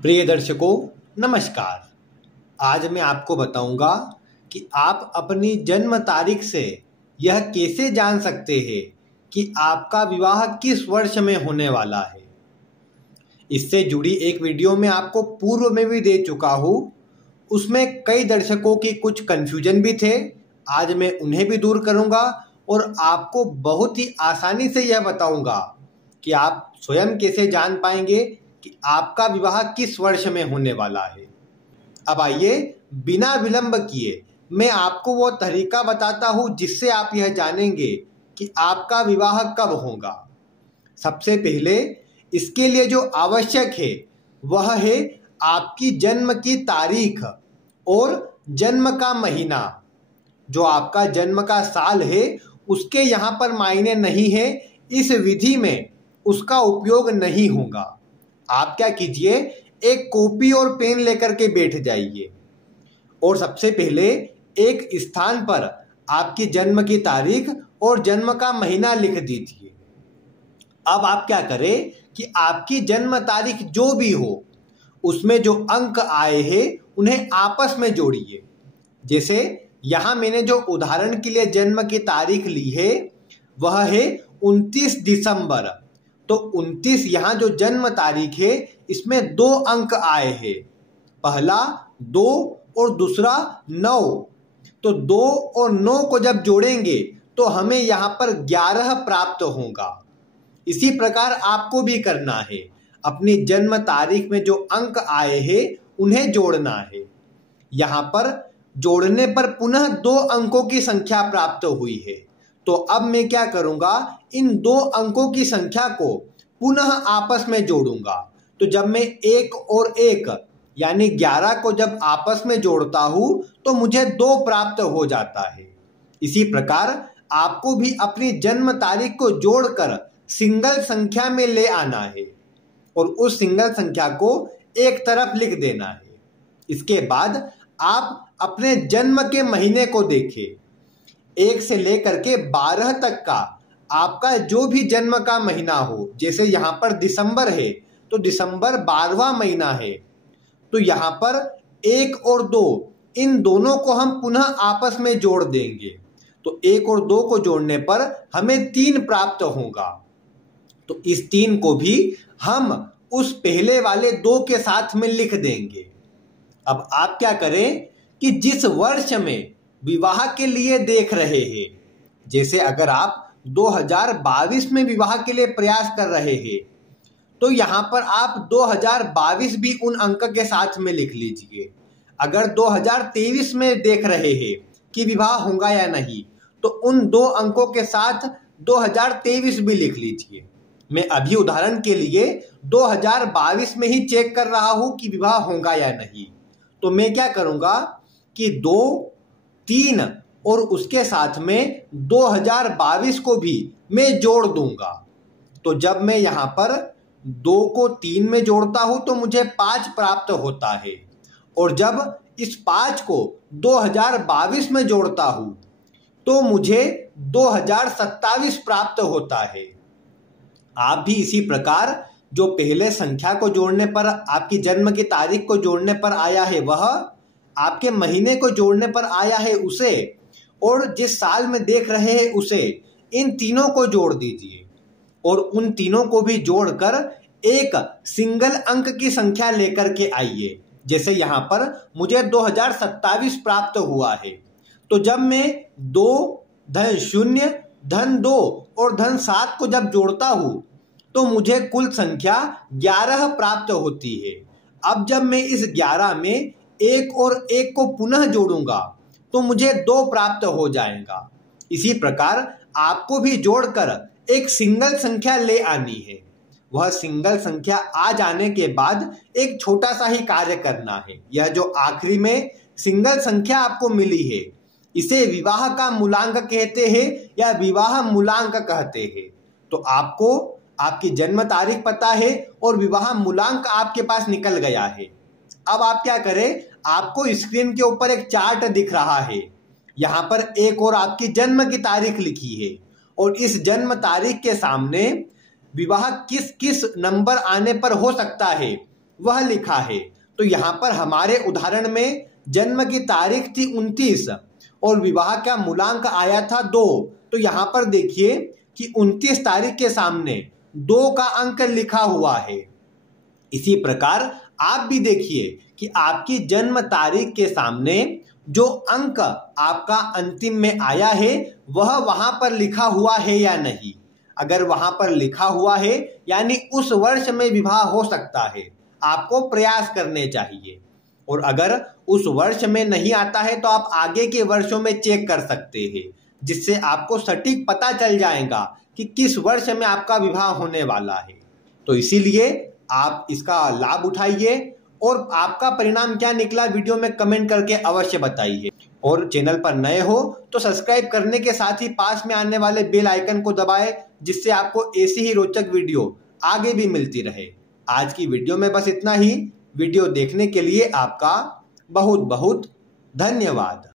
प्रिय दर्शकों, नमस्कार। आज मैं आपको बताऊंगा कि आप अपनी जन्म तारीख से यह कैसे जान सकते हैं कि आपका विवाह किस वर्ष में होने वाला है। इससे जुड़ी एक वीडियो मैं आपको पूर्व में भी दे चुका हूँ। उसमें कई दर्शकों की कुछ कन्फ्यूजन भी थे। आज मैं उन्हें भी दूर करूंगा और आपको बहुत ही आसानी से यह बताऊंगा कि आप स्वयं कैसे जान पाएंगे कि आपका विवाह किस वर्ष में होने वाला है। अब आइए बिना विलंब किए मैं आपको वो तरीका बताता हूँ जिससे आप यह जानेंगे कि आपका विवाह कब होगा। सबसे पहले इसके लिए जो आवश्यक है वह है आपकी जन्म की तारीख और जन्म का महीना। जो आपका जन्म का साल है उसके यहाँ पर मायने नहीं है। इस विधि में उसका उपयोग नहीं होगा। आप क्या कीजिए, एक कॉपी और पेन लेकर के बैठ जाइए और सबसे पहले एक स्थान पर आपकी जन्म की तारीख और जन्म का महीना लिख दीजिए। अब आप क्या करें कि आपकी जन्म तारीख जो भी हो उसमें जो अंक आए हैं उन्हें आपस में जोड़िए। जैसे यहाँ मैंने जो उदाहरण के लिए जन्म की तारीख ली है वह है 29 दिसंबर। तो 29 यहाँ जो जन्म तारीख है इसमें दो अंक आए हैं, पहला 2 और दूसरा 9। तो 2 और 9 को जब जोड़ेंगे तो हमें यहाँ पर 11 प्राप्त होगा। इसी प्रकार आपको भी करना है। अपनी जन्म तारीख में जो अंक आए हैं उन्हें जोड़ना है। यहाँ पर जोड़ने पर पुनः 2 अंकों की संख्या प्राप्त हुई है। तो अब मैं क्या करूंगा, इन 2 अंकों की संख्या को पुनः आपस में जोड़ूंगा। तो जब मैं 1 और 1 यानी 11 को जब आपस में जोड़ता हूं तो मुझे 2 प्राप्त हो जाता है। इसी प्रकार आपको भी अपनी जन्म तारीख को जोड़कर सिंगल संख्या में ले आना है और उस सिंगल संख्या को एक तरफ लिख देना है। इसके बाद आप अपने जन्म के महीने को देखें। 1 से लेकर के 12 तक का आपका जो भी जन्म का महीना हो, जैसे यहाँ पर दिसंबर है तो दिसंबर 12वां महीना है। तो यहाँ पर 1 और 2 इन दोनों को हम पुनः आपस में जोड़ देंगे। तो 1 और 2 को जोड़ने पर हमें 3 प्राप्त होगा। तो इस 3 को भी हम उस पहले वाले 2 के साथ में लिख देंगे। अब आप क्या करें कि जिस वर्ष में विवाह के लिए देख रहे हैं, जैसे अगर आप 2022 में विवाह के लिए प्रयास कर रहे हैं तो यहाँ पर आप 2022 भी उन अंक के साथ में लिख लीजिए। अगर 2023 में देख रहे हैं कि विवाह होगा या नहीं तो उन 2 अंकों के साथ 2023 भी लिख लीजिए। मैं अभी उदाहरण के लिए 2022 में ही चेक कर रहा हूँ कि विवाह होगा या नहीं। तो मैं क्या करूँगा कि 2, 3 और उसके साथ में 2022 को भी मैं जोड़ दूंगा। तो जब मैं यहाँ पर 2 को 3 में जोड़ता हूँ तो मुझे 5 प्राप्त होता है और जब इस 5 को 2022 में जोड़ता हूँ तो मुझे 2027 प्राप्त होता है। आप भी इसी प्रकार जो पहले संख्या को जोड़ने पर आपकी जन्म की तारीख को जोड़ने पर आया है वह, आपके महीने को जोड़ने पर आया है उसे, और जिस साल में देख रहे हैं उसे, इन तीनों को जोड़ दीजिए और उन तीनों को भी जोड़कर एक सिंगल अंक की संख्या लेकर के आइए। जैसे यहाँ पर मुझे 2027 प्राप्त हुआ है। तो जब मैं 2 धन 0 धन 2 और धन 7 को जब जोड़ता हूँ तो मुझे कुल संख्या 11 प्राप्त होती है। अब जब मैं इस 11 में 1 और 1 को पुनः जोड़ूंगा तो मुझे 2 प्राप्त हो जाएगा। इसी प्रकार आपको भी जोड़कर एक सिंगल संख्या ले आनी है। वह सिंगल संख्या आ जाने के बाद एक छोटा सा ही कार्य करना है। यह जो आखिरी में सिंगल संख्या आपको मिली है इसे विवाह का मूलांक कहते हैं या विवाह मूलांक कहते हैं। तो आपको आपकी जन्म तारीख पता है और विवाह मूलांक आपके पास निकल गया है। अब आप क्या करें, आपको स्क्रीन के ऊपर एक चार्ट दिख रहा है। यहाँ पर एक और आपकी जन्म की तारीख लिखी है और इस जन्म तारीख के सामने विवाह किस किस नंबर आने पर हो सकता है वह लिखा है। तो यहाँ पर हमारे उदाहरण में जन्म की तारीख थी 29 और विवाह का मूलांक आया था 2। तो यहाँ पर देखिए कि 29 तारीख के सामने 2 का अंक लिखा हुआ है। इसी प्रकार आप भी देखिए कि आपकी जन्म तारीख के सामने जो अंक आपका अंतिम में आया है वह वहां पर लिखा हुआ है या नहीं। अगर वहां पर लिखा हुआ है यानी उस वर्ष में विवाह हो सकता है, आपको प्रयास करने चाहिए। और अगर उस वर्ष में नहीं आता है तो आप आगे के वर्षों में चेक कर सकते हैं, जिससे आपको सटीक पता चल जाएगा कि किस वर्ष में आपका विवाह होने वाला है। तो इसीलिए आप इसका लाभ उठाइए और आपका परिणाम क्या निकला वीडियो में कमेंट करके अवश्य बताइए। और चैनल पर नए हो तो सब्सक्राइब करने के साथ ही पास में आने वाले बेल आइकन को दबाएं, जिससे आपको ऐसी ही रोचक वीडियो आगे भी मिलती रहे। आज की वीडियो में बस इतना ही। वीडियो देखने के लिए आपका बहुत बहुत धन्यवाद।